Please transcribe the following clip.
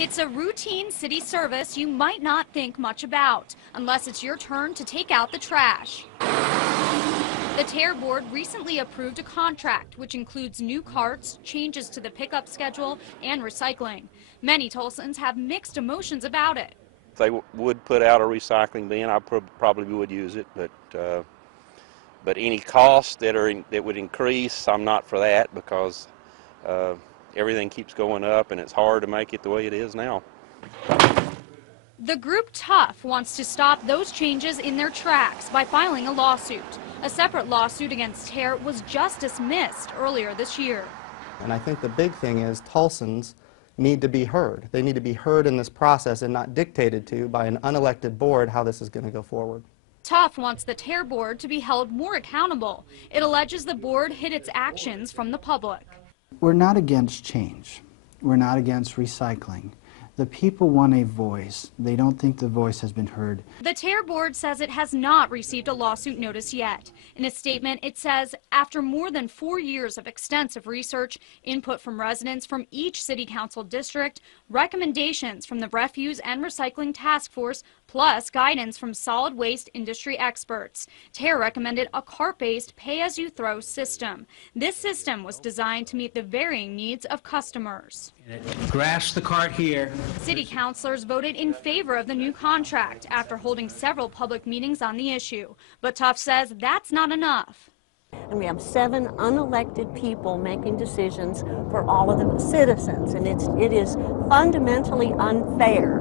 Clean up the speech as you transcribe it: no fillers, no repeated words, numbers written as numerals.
It's a routine city service you might not think much about, unless it's your turn to take out the trash. The TARE board recently approved a contract which includes new carts, changes to the pickup schedule, and recycling. Many Tulsans have mixed emotions about it. If they would put out a recycling bin, I probably would use it, but any costs that would increase, I'm not for that, because everything keeps going up and it's hard to make it the way it is now. The group Tough wants to stop those changes in their tracks by filing a lawsuit. A separate lawsuit against TARE was just dismissed earlier this year. And I think the big thing is Tulsans need to be heard. They need to be heard in this process and not dictated to by an unelected board how this is going to go forward. Tough wants the TARE board to be held more accountable. It alleges the board hid its actions from the public. We're not against change. We're not against recycling. The people want a voice. They don't think the voice has been heard. The TARE board says it has not received a lawsuit notice yet. In a statement, it says, after more than 4 years of extensive research, input from residents from each city council district, recommendations from the Refuse and Recycling Task Force, plus guidance from solid waste industry experts, TARE recommended a cart-based pay-as-you-throw system. This system was designed to meet the varying needs of customers. Grass the cart here. City councilors voted in favor of the new contract after holding several public meetings on the issue. But Tough says that's not enough. And we have 7 unelected people making decisions for all of the citizens, and it is fundamentally unfair